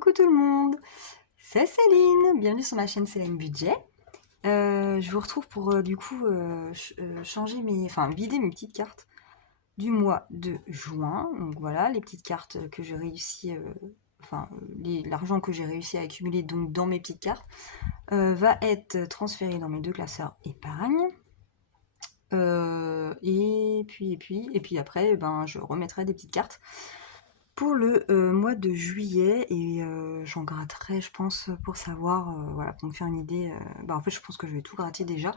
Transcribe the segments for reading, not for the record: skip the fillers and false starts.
Coucou tout le monde, c'est Céline, bienvenue sur ma chaîne Céline Budget. Je vous retrouve pour changer vider mes petites cartes du mois de juin. Donc voilà, les petites cartes que j'ai réussi, l'argent que j'ai réussi à accumuler donc dans mes petites cartes va être transféré dans mes deux classeurs épargne. Et puis après, je remettrai des petites cartes pour le mois de juillet et j'en gratterai, je pense, pour savoir, voilà, pour me faire une idée. En fait, je pense que je vais tout gratter déjà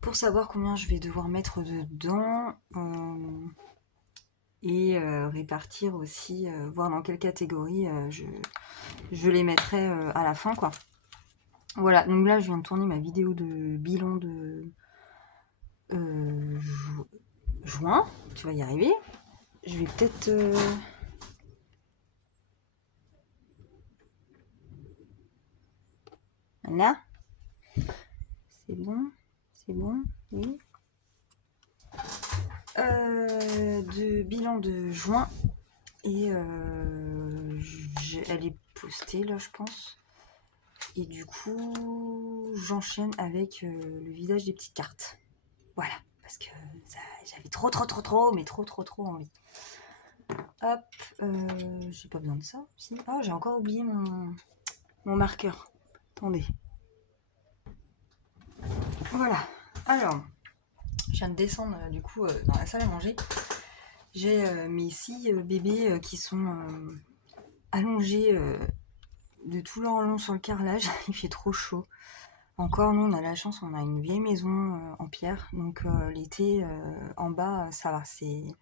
pour savoir combien je vais devoir mettre dedans et répartir aussi, voir dans quelle catégorie je les mettrai à la fin, quoi. Voilà, donc là, je viens de tourner ma vidéo de bilan de juin. Tu vas y arriver. Je vais peut-être... Là, c'est bon, oui. De bilan de juin et elle est postée là, je pense. Et du coup, j'enchaîne avec le vidage des petites cartes. Voilà, parce que j'avais trop envie. Hop, j'ai pas besoin de ça. Si. Oh, j'ai encore oublié mon marqueur. Attendez. Voilà. Alors, je viens de descendre dans la salle à manger. J'ai mes 6 bébés qui sont allongés de tout leur long sur le carrelage. Il fait trop chaud. Encore, nous, on a la chance, on a une vieille maison en pierre. Donc l'été, en bas, ça va. C'est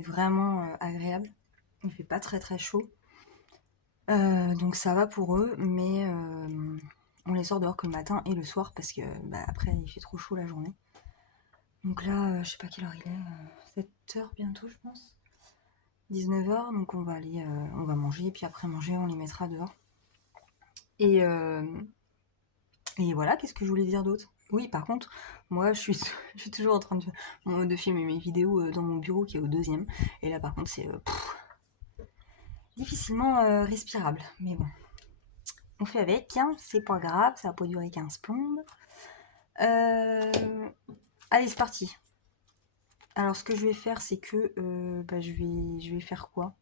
vraiment agréable. Il fait pas très chaud. Donc ça va pour eux. Mais on les sort dehors que le matin et le soir parce que après, il fait trop chaud la journée. Donc là, je sais pas quelle heure il est. 7h bientôt, je pense. 19h, donc on va manger, et puis après manger, on les mettra dehors. Et voilà, qu'est-ce que je voulais dire d'autre? Oui, par contre, moi, je suis toujours en train de filmer mes vidéos dans mon bureau qui est au 2e. Et là, par contre, c'est difficilement respirable. Mais bon, on fait avec, hein, c'est pas grave, ça va pas durer 15 plombes. Allez, c'est parti. Alors, ce que je vais faire, c'est que je vais faire quoi?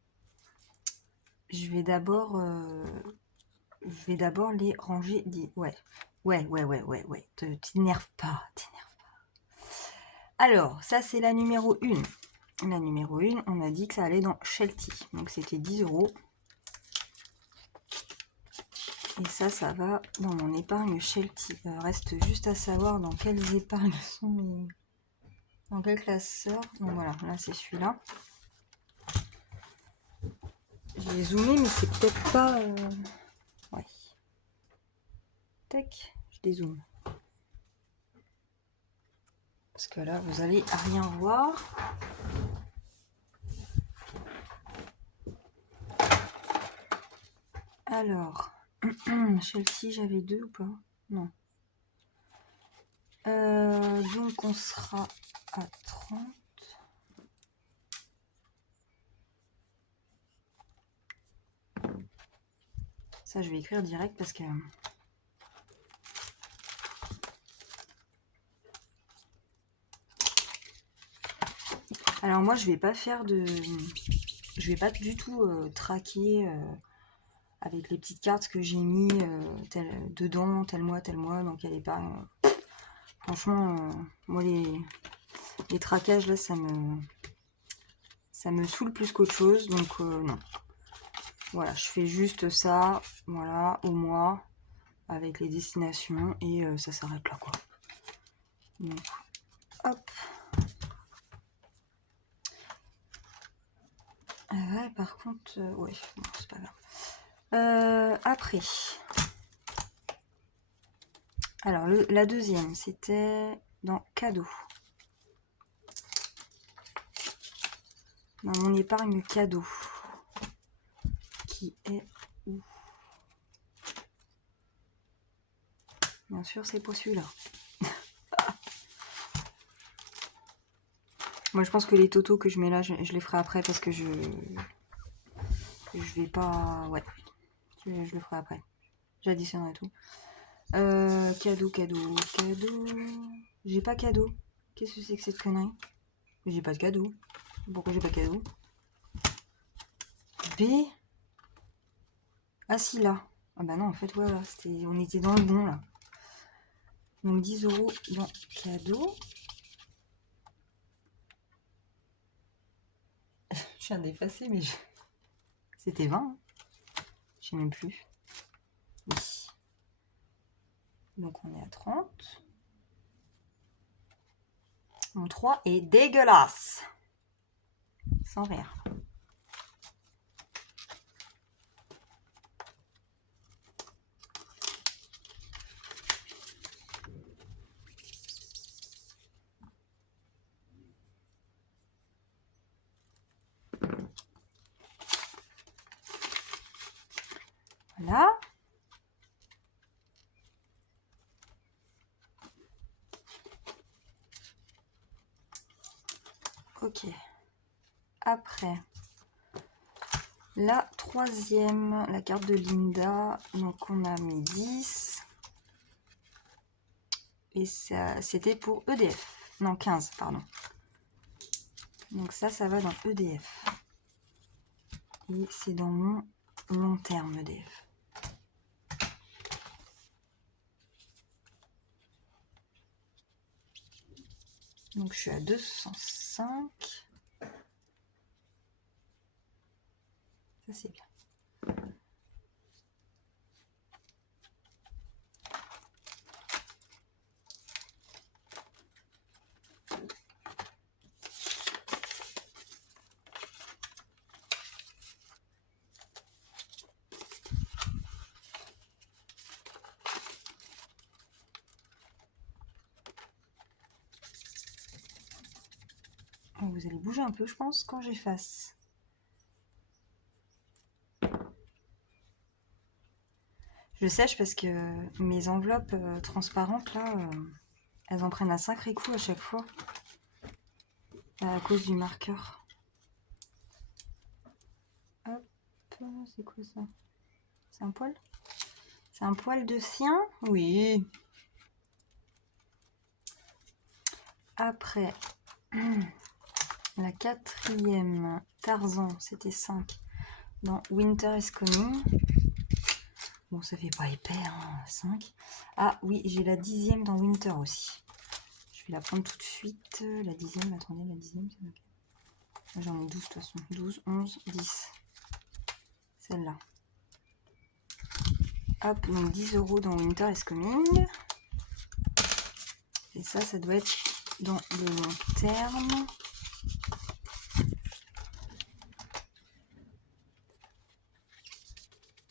Je vais d'abord les ranger. Ouais. T'énerve pas. Alors, ça, c'est la numéro 1. La numéro 1, on a dit que ça allait dans Shelty. Donc, c'était 10€. Et ça va dans mon épargne Shelty. Reste juste à savoir dans quelles épargnes sont mes... Dans quel classeur. Donc, voilà, là, c'est celui-là. J'ai zoomé, mais c'est peut-être pas... Ouais. Tac, je dézoome. Parce que là, vous allez rien voir. Alors, Chelsea, j'avais 2 ou pas? Non. Donc, on sera à 30. Ça, je vais écrire direct parce que... Alors, moi, je vais pas faire de... Je vais pas du tout traquer avec les petites cartes que j'ai mis dedans, tel mois, donc elle est pas... Franchement, moi, les traquages, là, ça me saoule plus qu'autre chose, donc non. Voilà, je fais juste ça, voilà, au mois, avec les destinations, et ça s'arrête là, quoi. Donc, hop. Ouais, par contre, ouais, bon, c'est pas grave. Après, alors la deuxième, c'était dans cadeau. Dans mon épargne cadeau. Qui est où? Bien sûr, c'est pour celui-là. Moi, je pense que les totaux que je mets là, je les ferai après parce que je vais pas... Ouais. Je le ferai après. J'additionnerai tout. Cadeau. J'ai pas cadeau. Qu'est-ce que c'est que cette connerie? J'ai pas de cadeau. Pourquoi j'ai pas de cadeau? B. Ah si, là. Ah bah non, en fait, voilà. On était dans le bon, là. Donc 10 € dans cadeau. Je viens d'effacer, mais c'était 20. Hein. Je sais même plus. Oui. Donc on est à 30. Mon 3 est dégueulasse. Sans rire. Voilà. Ok. Après, la troisième, la carte de Linda. Donc on a mis 10. Et ça, c'était pour EDF. Non, 15, pardon. Donc ça va dans EDF. Et c'est dans mon long terme EDF. Donc je suis à 205. Ça c'est bien. Vous allez bouger un peu, je pense, quand j'efface. Je sèche parce que mes enveloppes transparentes, là, elles en prennent un sacré coup à chaque fois. À cause du marqueur. Hop, c'est quoi ça? C'est un poil? C'est un poil de sien? Oui. Après, la quatrième, Tarzan, c'était 5 dans Winter is Coming. Bon, ça fait pas épais, hein, 5. Ah oui, j'ai la 10e dans Winter aussi. Je vais la prendre tout de suite. La 10e, attendez, la 10e, c'est laquelle? J'en ai 12 de toute façon. 12, 11, 10. Celle-là. Hop, donc 10 € dans Winter is Coming. Et ça doit être dans le long terme.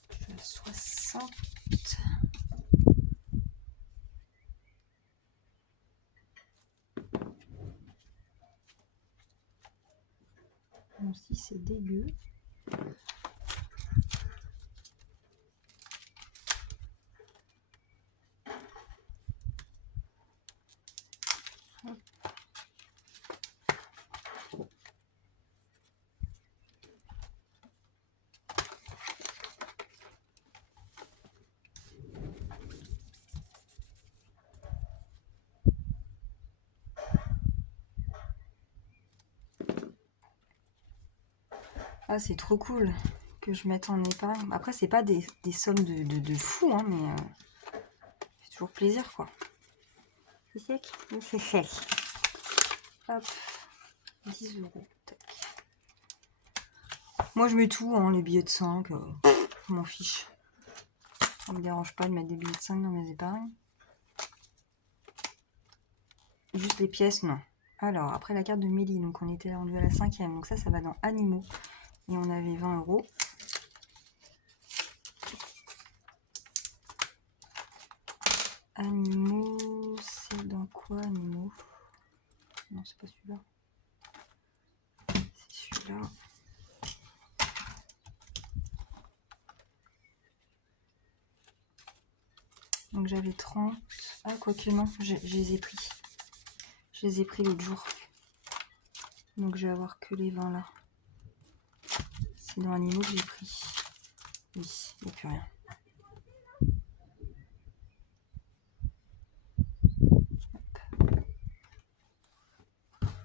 Je suis à 60. Bon, si c'est dégueu. Ah, c'est trop cool que je mette en épargne. Après, c'est pas des sommes de fou, hein, mais c'est toujours plaisir, quoi. C'est sec? Oui, c'est sec. Hop, 10 €. Tac. Moi, je mets tout, hein, les billets de 5, je m'en fiche. Ça me dérange pas de mettre des billets de 5 dans mes épargnes. Juste les pièces, non. Alors, après la carte de Mélie, donc on était rendu à la 5e. Donc ça va dans Animaux. Et on avait 20 €. Animaux, c'est dans quoi, Animaux? Non, c'est pas celui-là. C'est celui-là. Donc j'avais 30. Ah, quoique non, je les ai pris. Je les ai pris l'autre jour. Donc je vais avoir que les 20 là. C'est dans Animaux que j'ai pris. Oui, il n'y a plus rien.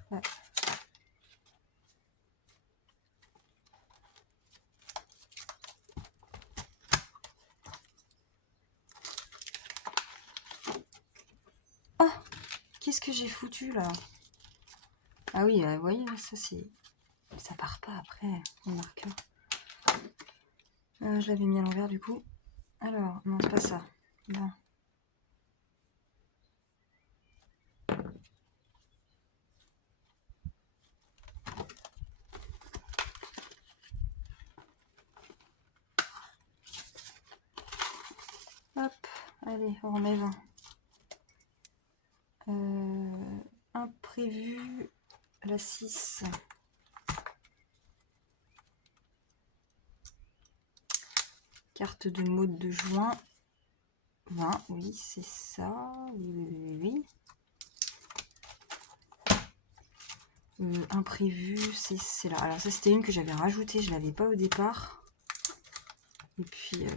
Ouais. Ah, qu'est-ce que j'ai foutu là? Ah oui, vous voyez, ça c'est... Ça part pas après, le marqueur. Je l'avais mis à l'envers du coup. Alors, non, c'est pas ça. Non. Hop, allez, on remet 20. Imprévu, la 6. Carte de mode de juin. 20, oui, c'est ça. Oui. Imprévu, c'est là. Alors ça, c'était une que j'avais rajoutée, je l'avais pas au départ. Et puis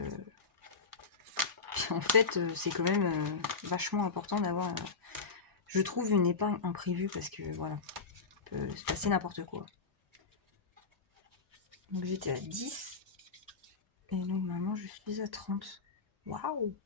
en fait, c'est quand même vachement important d'avoir, je trouve, une épargne imprévue parce que voilà, il peut se passer n'importe quoi. Donc j'étais à 10 et donc maintenant je suis à 30. Waouh!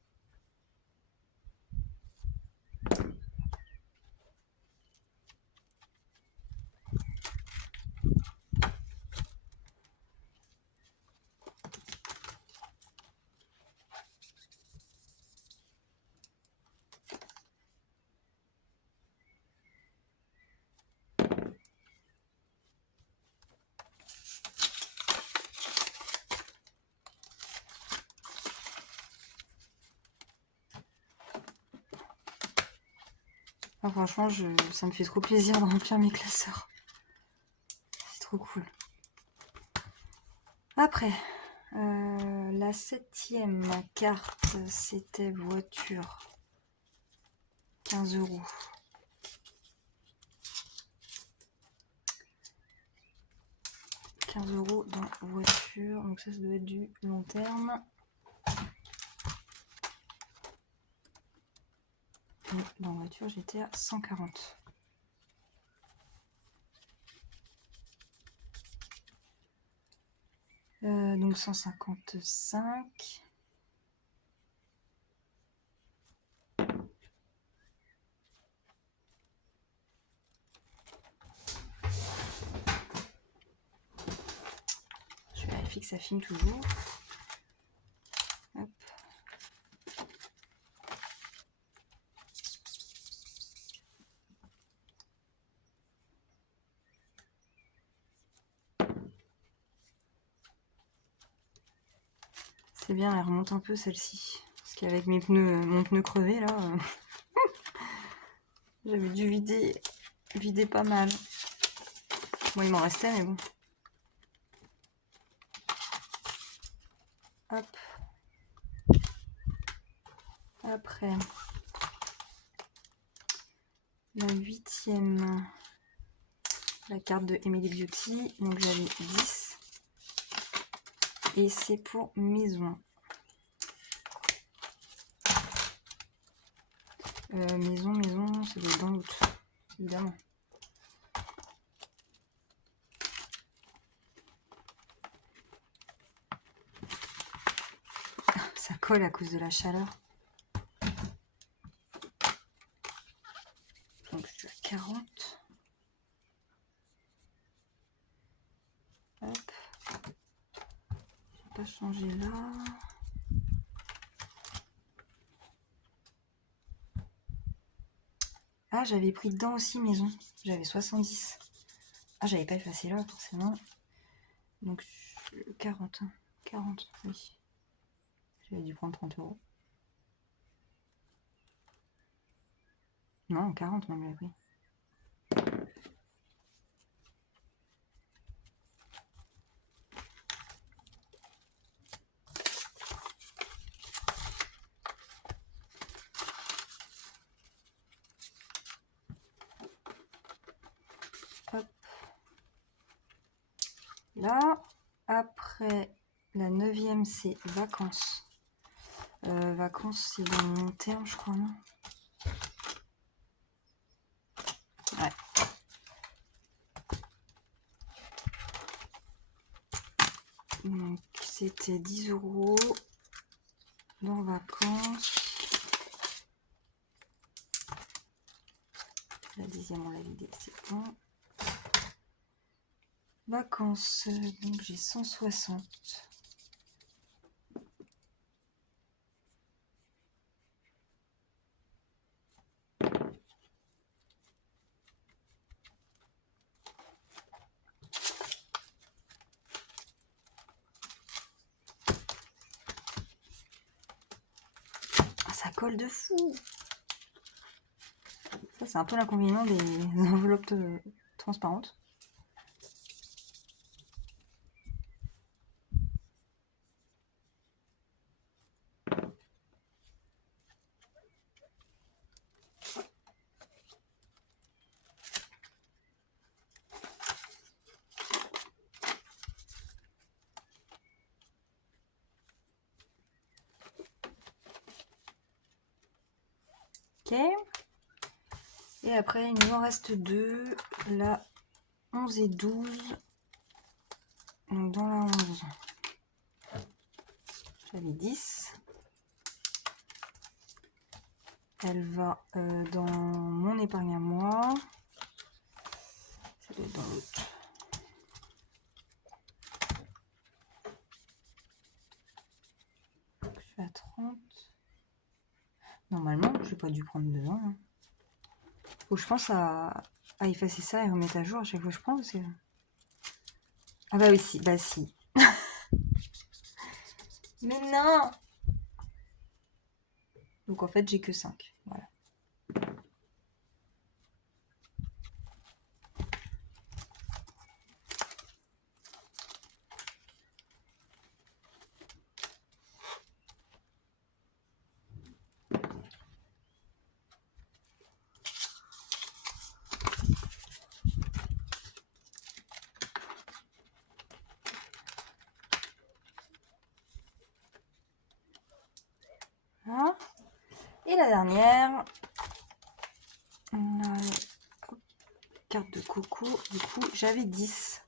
Ah, franchement, ça me fait trop plaisir de remplir mes classeurs. C'est trop cool. Après, la 7e carte, c'était voiture. 15 €. Dans voiture. Donc ça doit être du long terme. Et dans voiture, j'étais à 140. Donc 155. Je vérifie que ça filme toujours. Hop. C'est bien, elle remonte un peu celle-ci. Parce qu'avec mon pneu crevé là, j'avais dû vider pas mal. Bon, il m'en restait, mais bon. Hop. Après, la 8e, la carte de Emily Beauty. Donc j'avais 10. Et c'est pour maison. Maison, ça doit être dans l'autre, évidemment. Ça colle à cause de la chaleur. Donc je suis à 40. Hop. Je vais pas changer là. Ah, j'avais pris dedans aussi maison. J'avais 70. Ah, j'avais pas effacé là, forcément. Donc 40. 40, oui. J'avais dû prendre 30 €. Non, 40 même, j'avais pris. Hop. Là, après La 9e, c'est vacances. Vacances, c'est dans le long terme, je crois, non? Ouais. Donc, c'était 10 € dans vacances. La 10e, on l'a vidé, c'est bon. Vacances, donc j'ai 160. Ah, ça colle de fou! Ça, c'est un peu l'inconvénient des enveloppes transparentes. Ok. Et après, il nous en reste 2. La 11 et 12. Donc dans la 11, j'avais 10. Elle va dans mon épargne à moi. Ça doit être dans l'autre. Je suis à 30. Normalement, je n'ai pas dû prendre dedans. Hein. Faut que je pense à effacer ça et remettre à jour à chaque fois que je prends. Parce que... Ah bah oui, si. Bah si. Mais non! Donc en fait, j'ai que 5. Voilà. Voilà. Et la dernière, la carte de coco, du coup j'avais 10.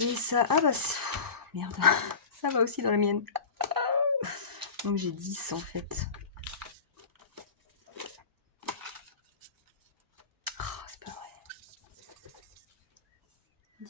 Et ça, ah bah merde, ça va aussi dans la mienne. Donc j'ai 10 en fait. Oh, c'est pas vrai. 10.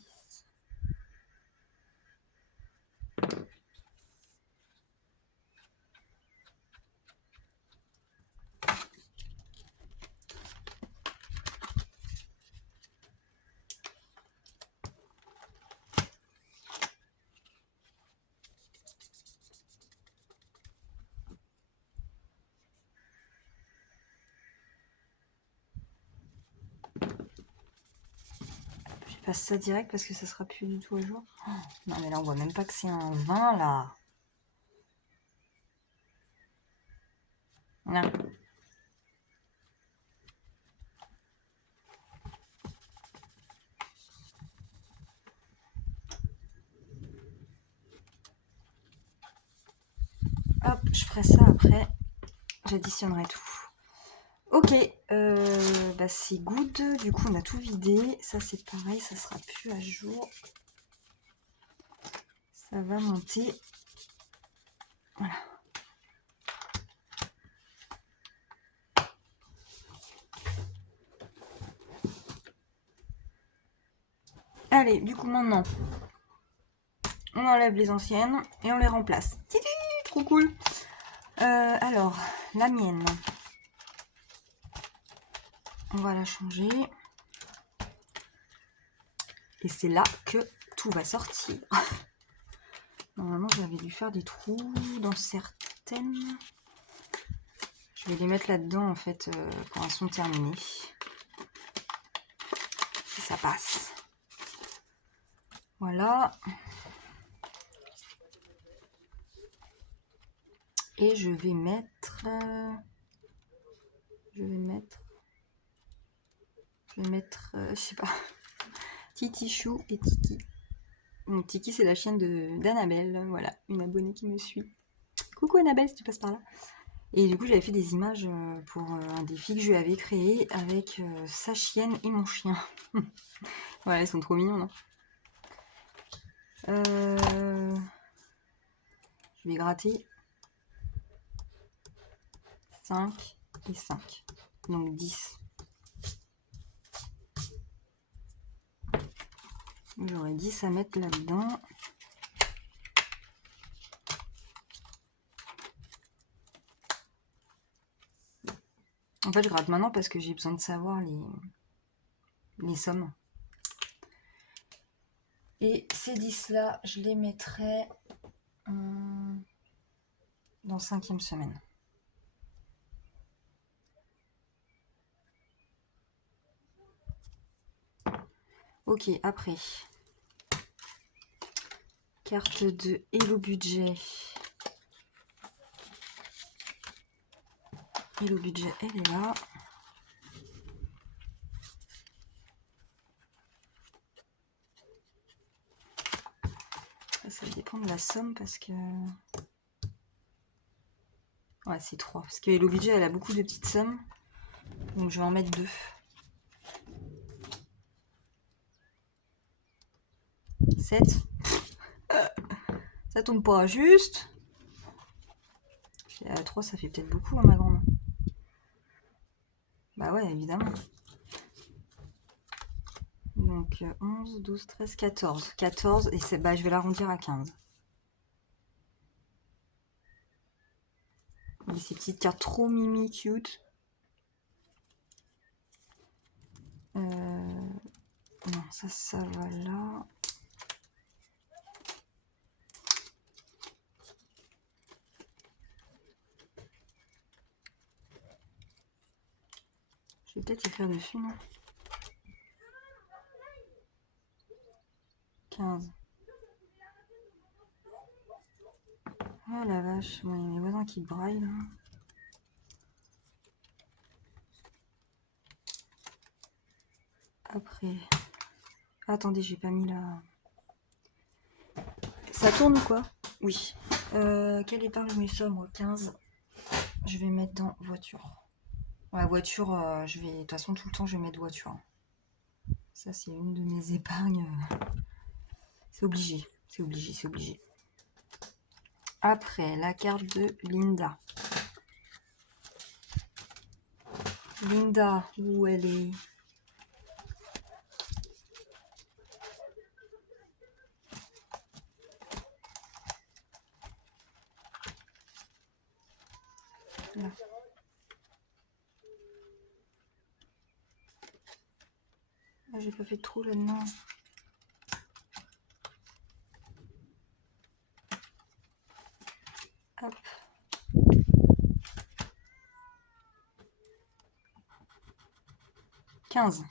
Je passe ça direct parce que ça sera plus du tout à jour. Oh, non mais là on voit même pas que c'est un 20 là. Non. Hop, je ferai ça après. J'additionnerai tout. Ok, bah c'est good. Du coup, on a tout vidé. Ça, c'est pareil, ça sera plus à jour. Ça va monter. Voilà. Allez, du coup, maintenant, on enlève les anciennes et on les remplace. Titi, trop cool. Alors, la mienne. On va la changer. Et c'est là que tout va sortir. Normalement, j'avais dû faire des trous dans certaines. Je vais les mettre là-dedans, en fait, quand elles sont terminées. Si ça passe. Voilà. Et je vais mettre... je sais pas, Titi Chou et Titi. Donc Tiki, c'est la chienne d'Annabelle, voilà, une abonnée qui me suit. Coucou Annabelle, si tu passes par là. Et du coup, j'avais fait des images pour un défi que je lui avais créé avec sa chienne et mon chien. Voilà, ils sont trop mignons, non? Je vais gratter 5 et 5. Donc 10. J'aurais 10 à mettre là-dedans. En fait, je gratte maintenant parce que j'ai besoin de savoir les sommes. Et ces 10-là, je les mettrai dans 5e semaine. Ok, après. Carte de Hello Budget. Hello Budget, elle est là. Ça va dépendre de la somme parce que... Ouais, c'est 3. Parce que Hello Budget, elle a beaucoup de petites sommes. Donc je vais en mettre 2. 7. Ça tombe pas juste. 3, ça fait peut-être beaucoup, hein, ma grande. Bah ouais, évidemment. Donc 11, 12, 13, 14. 14, et c'est, bah, je vais l'arrondir à 15. Et ces petites cartes trop mimi cute. Non, ça va là. Je vais peut-être écrire dessus, non? 15. Oh la vache, bon, il y a mes voisins qui braillent là. Après. Attendez, j'ai pas mis la. Ça tourne ou quoi? Oui. Quelle épargne je mets sobre? 15. Je vais mettre dans voiture. Ouais, voiture, je vais. De toute façon, tout le temps, je vais mettre voiture. Ça, c'est une de mes épargnes. C'est obligé. C'est obligé, c'est obligé. Après, la carte de Linda. Linda, où elle est? Là. Ah, j'ai pas fait de trou là-dedans. Hop. « 15.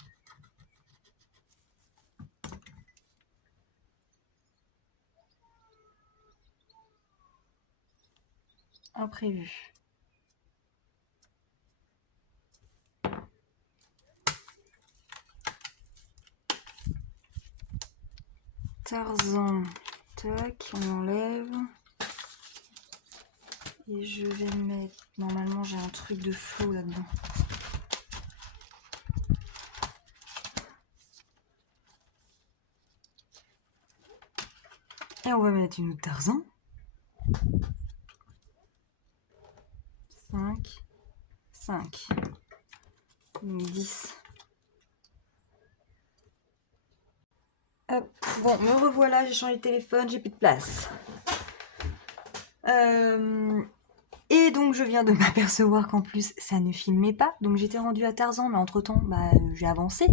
Imprévu. Tarzan. Tac, on enlève. Et je vais mettre... Normalement, j'ai un truc de flou là-dedans. Et on va mettre une autre Tarzan. 5. 5. 10. Hop. Bon, me revoilà, j'ai changé de téléphone, j'ai plus de place. Et donc je viens de m'apercevoir qu'en plus ça ne filmait pas. Donc j'étais rendue à Tarzan, mais entre temps j'ai avancé.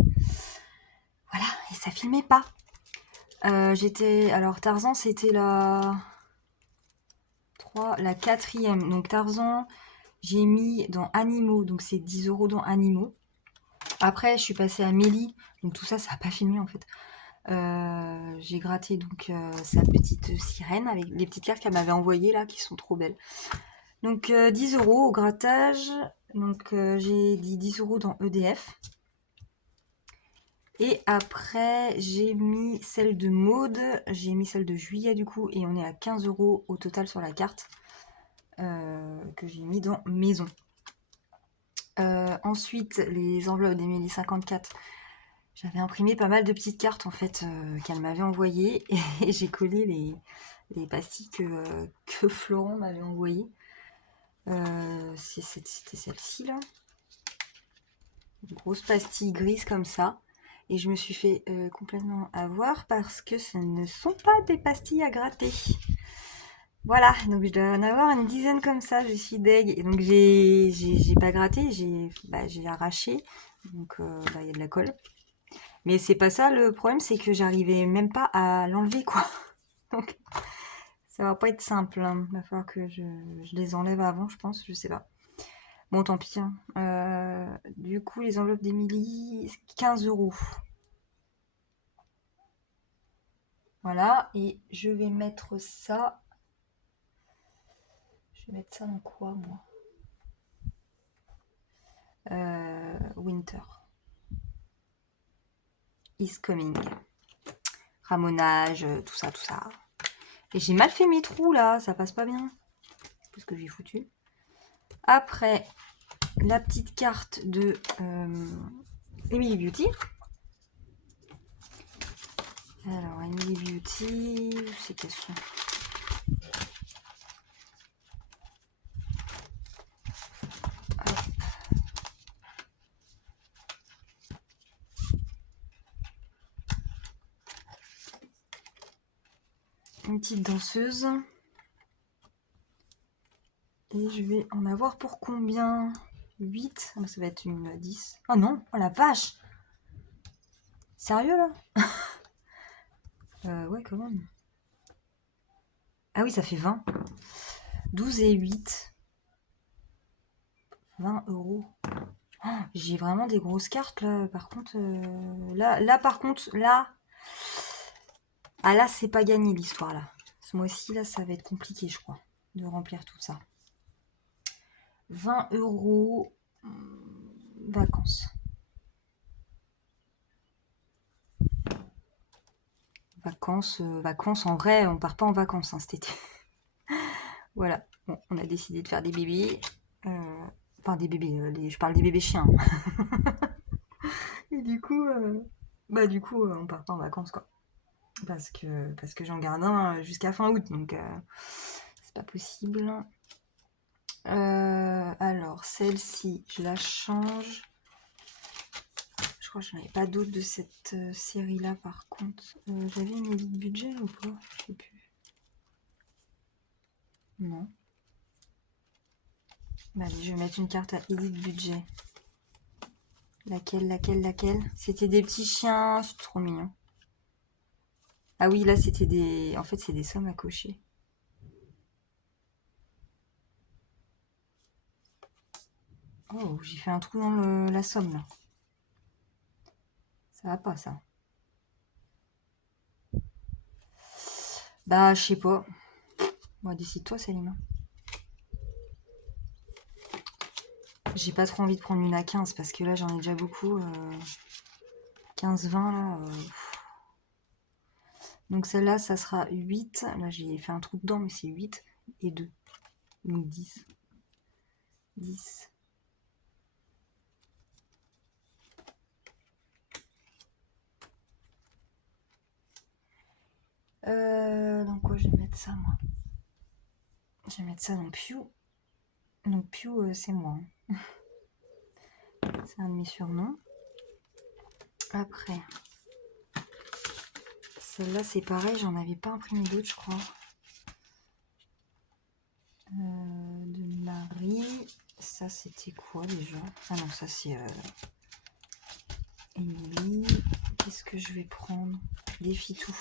Voilà, et ça filmait pas. Alors Tarzan c'était la 4e. Donc Tarzan, j'ai mis dans Animaux, donc c'est 10 € dans Animaux. Après je suis passée à Mélie, donc tout ça ça n'a pas filmé en fait. J'ai gratté donc sa petite sirène avec les petites cartes qu'elle m'avait envoyées là qui sont trop belles. Donc 10 € au grattage. Donc j'ai dit 10 € dans EDF. Et après, j'ai mis celle de Maude, j'ai mis celle de Juillet du coup, et on est à 15 € au total sur la carte que j'ai mis dans Maison. Ensuite, les enveloppes d'Emily 54. J'avais imprimé pas mal de petites cartes en fait qu'elle m'avait envoyées et j'ai collé les pastilles que Florent m'avait envoyées. C'était celle-ci là. Une grosse pastille grise comme ça. Et je me suis fait complètement avoir parce que ce ne sont pas des pastilles à gratter. Voilà, donc je dois en avoir une dizaine comme ça, je suis deg. Et donc j'ai pas gratté, j'ai arraché. Donc là il y a de la colle. Mais c'est pas ça le problème, c'est que j'arrivais même pas à l'enlever quoi. Donc ça va pas être simple. Hein. Il va falloir que je les enlève avant, je pense, je sais pas. Bon, tant pis. Hein. Du coup, les enveloppes d'Emilie, 15 €. Voilà, et je vais mettre ça. Je vais mettre ça dans quoi, moi Winter. Is coming. Ramonage, tout ça, tout ça. Et j'ai mal fait mes trous là, ça passe pas bien. Parce que j'ai foutu. Après, la petite carte de Emily Beauty. Alors, Emily Beauty, c'est qu'elles sont. Une petite danseuse. Et je vais en avoir pour combien 8. Ah, ça va être une 10. Oh non, oh la vache. Sérieux là Ouais, quand même. Ah oui, ça fait 20. 12 et 8. 20 €. Oh, j'ai vraiment des grosses cartes là. Par contre, là, par contre, là. Ah là, c'est pas gagné l'histoire là. Ce mois-ci, là, ça va être compliqué, je crois, de remplir tout ça. 20 €. Vacances. Vacances, en vrai, on part pas en vacances hein, cet été. Voilà, bon, on a décidé de faire des bébés. Enfin, des bébés, je parle des bébés chiens. Et du coup, on part pas en vacances, quoi. Parce que j'en garde un jusqu'à fin août, donc c'est pas possible. Alors, celle-ci, je la change. Je crois que j'en avais pas d'autres de cette série-là, par contre. J'avais une élite budget ou pas? Je sais plus. Non. Bah, allez, je vais mettre une carte à élite budget. Laquelle? C'était des petits chiens, c'est trop mignon. Ah oui, là c'était des... En fait, c'est des sommes à cocher. Oh, j'ai fait un trou dans la somme là. Ça va pas ça. Bah, je sais pas. Bon, décide-toi, Salima. J'ai pas trop envie de prendre une à 15 parce que là j'en ai déjà beaucoup. 15-20 là. Donc celle-là, ça sera 8. Là j'ai fait un trou dedans, mais c'est 8 et 2. Donc 10. 10. Dans quoi je vais mettre ça moi? Je vais mettre ça dans Pew. Donc Pew, c'est moi. Hein. C'est un de mes surnoms. Après, celle-là c'est pareil, j'en avais pas imprimé d'autres, je crois. De Marie. Ça c'était quoi déjà? Ah non, ça c'est Émilie. Qu'est-ce que je vais prendre? Défi tout.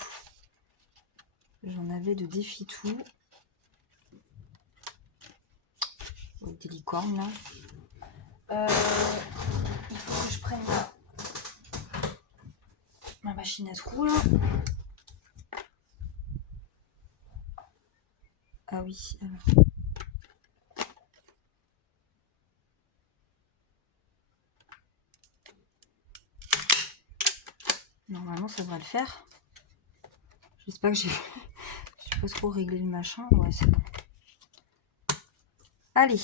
J'en avais de défi tout. Des licornes là. Il faut que je prenne ma machine à trous là. Ah oui, alors. ça devrait le faire. J'espère que j'ai pas trop réglé le machin. Ouais, c'est bon. Allez.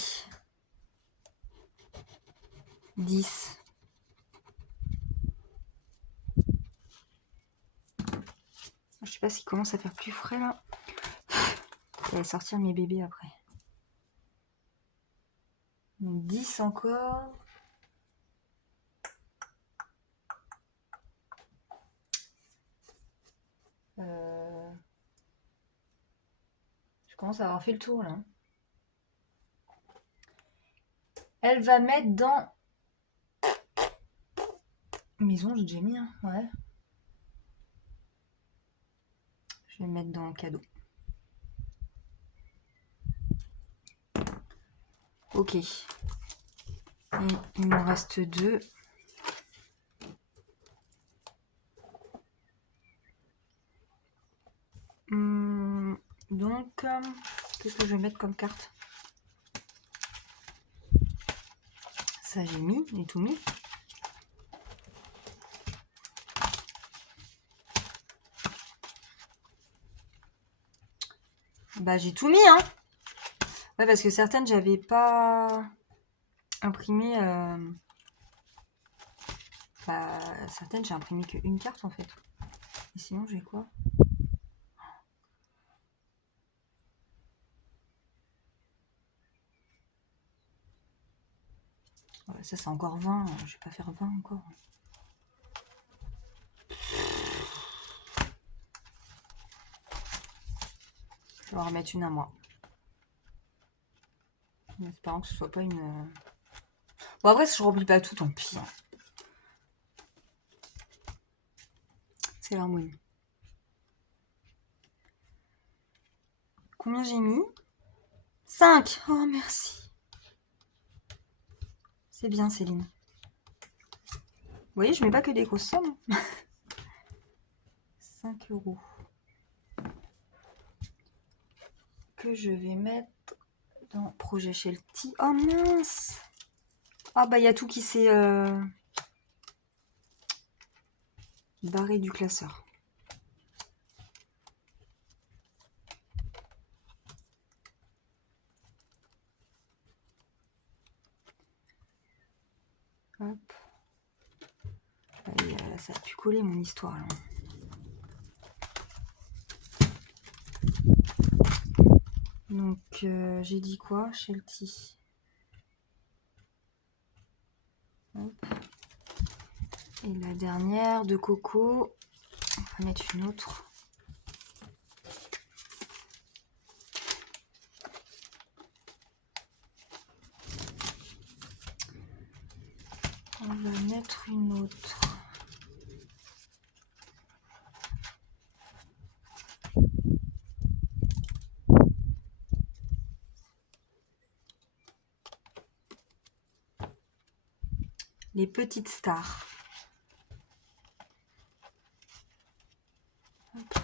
10. Je sais pas s'il commence à faire plus frais là. Je vais sortir mes bébés après. Donc 10 encore. Je commence à avoir fait le tour là. Elle va mettre dans... Maison, j'ai déjà mis, hein. Ouais. Je vais mettre dans le cadeau. Ok. Et il m'en reste 2. Donc, qu'est-ce que je vais mettre comme carte? Ça, j'ai tout mis. Bah, j'ai tout mis, hein. Ouais, parce que certaines, j'avais pas imprimé. Bah, certaines, j'ai imprimé qu'une carte, en fait. Et sinon, j'ai quoi? Ouais, ça, c'est encore 20. Je vais pas faire 20 encore. Je vais en remettre une à moi. En espérant que ce soit pas une... Bon, après, si je remplis pas tout, tant pis. Hein. C'est l'harmonie. Combien j'ai mis? 5. Oh, merci. C'est bien, Céline. Vous voyez, je mets pas que des grosses sommes. 5 €. Que je vais mettre dans Projet Shelty. Oh mince! Ah bah il y a tout qui s'est barré du classeur. Hop. Allez, ça a pu coller mon histoire là. Donc j'ai dit quoi? Shelty. Hop. Et la dernière de Coco. On va mettre une autre. On va mettre une autre. Les petites stars. Hop.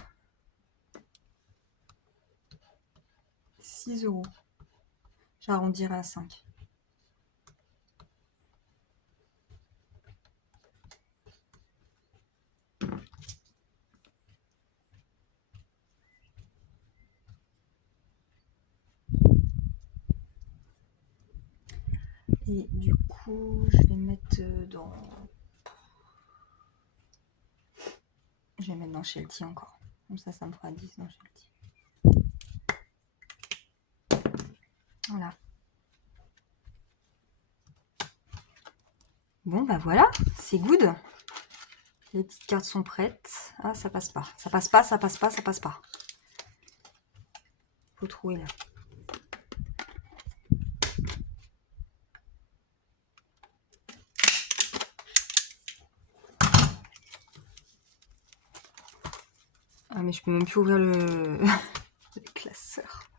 6 €. J'arrondirai à 5. Et du coup, je vais mettre dans... Je vais mettre dans Shelty encore. Comme ça me fera 10 dans Shelty. Voilà. Bon, bah voilà, c'est good. Les petites cartes sont prêtes. Ah, ça passe pas. Ça passe pas, ça passe pas, ça passe pas. Faut trouver là. Ah, mais je peux même plus ouvrir le classeur.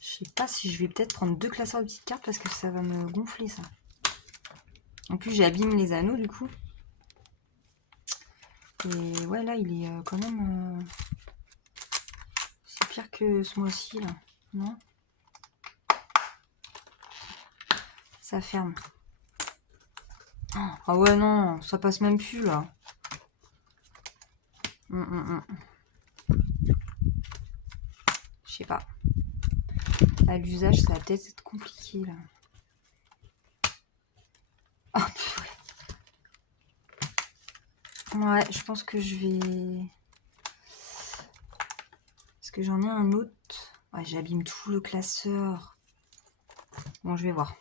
Je sais pas si je vais peut-être prendre 2 classeurs de petites cartes parce que ça va me gonfler ça. En plus, j'abîme les anneaux du coup. Et ouais, là, il est quand même... C'est pire que ce mois-ci, là. Non? Ça ferme. Ah ouais, non, ça passe même plus, là. Je sais pas. À l'usage, ça va peut-être être compliqué, là. Ah, purée. Ouais, je pense que je vais... Est-ce que j'en ai un autre? Ouais, j'abîme tout le classeur. Bon, je vais voir.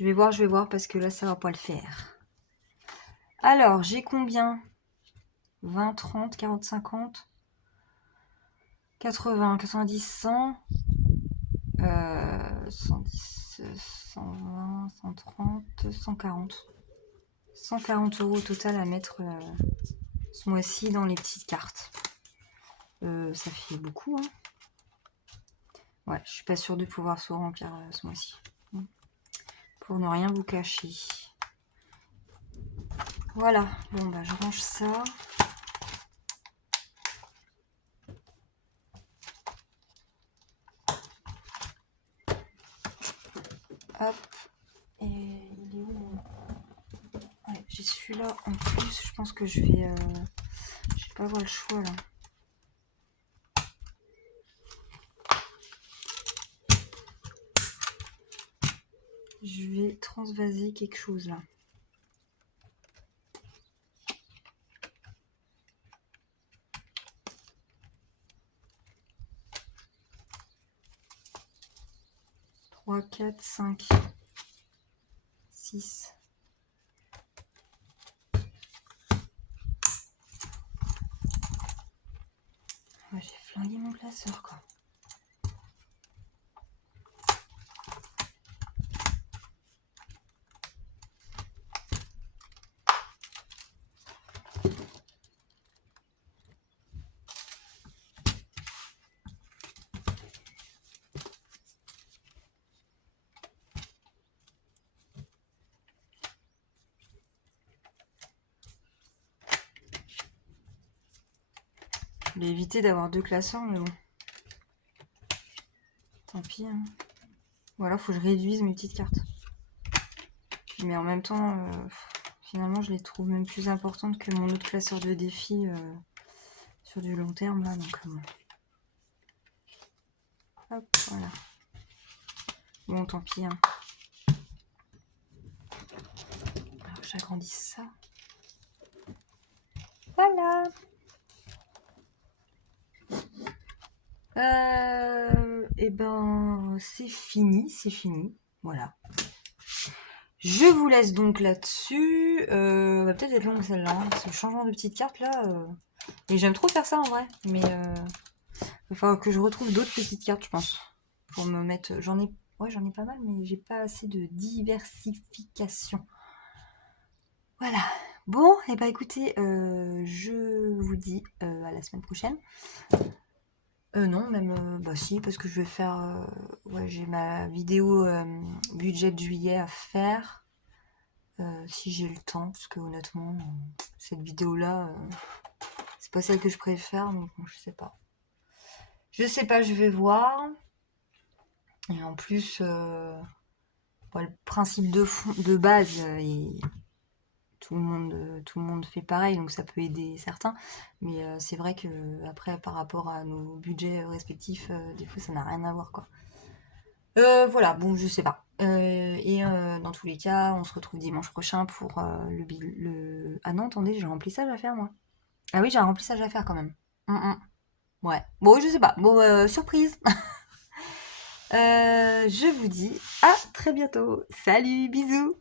Je vais voir, parce que là, ça va pas le faire. Alors, j'ai combien? 20, 30, 40, 50, 80, 90, 100, 110, 120, 130, 140. 140 € au total à mettre ce mois-ci dans les petites cartes. Ça fait beaucoup, hein. Ouais, je suis pas sûre de pouvoir se remplir ce mois-ci. Pour ne rien vous cacher. Voilà, bon bah je range ça. Hop. Et il est où mon... Ouais, j'ai celui-là en plus. Je pense que je vais pas avoir le choix là. Je vais transvaser quelque chose là. Trois, 4, 5, 6. Ouais, j'ai flingué mon classeur quoi. Je voulais éviter d'avoir deux classeurs, mais bon. Tant pis. Hein. Voilà, faut que je réduise mes petites cartes. Mais en même temps, finalement, je les trouve même plus importantes que mon autre classeur de défi sur du long terme, là. Donc, hop, voilà. Bon, tant pis. Hein. Alors, j'agrandis ça. Voilà. Et ben, c'est fini, c'est fini. Voilà. Je vous laisse donc là-dessus. Va peut-être être longue celle-là. Hein, parce que le changement de petite carte là. Et j'aime trop faire ça en vrai. Mais il va falloir que je retrouve d'autres petites cartes, je pense. Pour me mettre. J'en ai pas mal, mais j'ai pas assez de diversification. Voilà. Bon, et bah écoutez, je vous dis à la semaine prochaine. Non, même, bah si, parce que je vais faire, ouais, j'ai ma vidéo budget de juillet à faire, si j'ai le temps, parce que honnêtement, cette vidéo-là, c'est pas celle que je préfère, donc bon, je sais pas. Je sais pas, je vais voir. Et en plus, bon, le principe de base, tout le monde fait pareil, donc ça peut aider certains. Mais c'est vrai que après, par rapport à nos budgets respectifs, des fois, ça n'a rien à voir, quoi. Voilà, bon, je sais pas. Et dans tous les cas, on se retrouve dimanche prochain pour le... Ah non, attendez, j'ai un remplissage à faire, moi. Ah oui, j'ai un remplissage à faire quand même. Ouais. Bon, je sais pas. Bon, surprise. Je vous dis à très bientôt. Salut, bisous.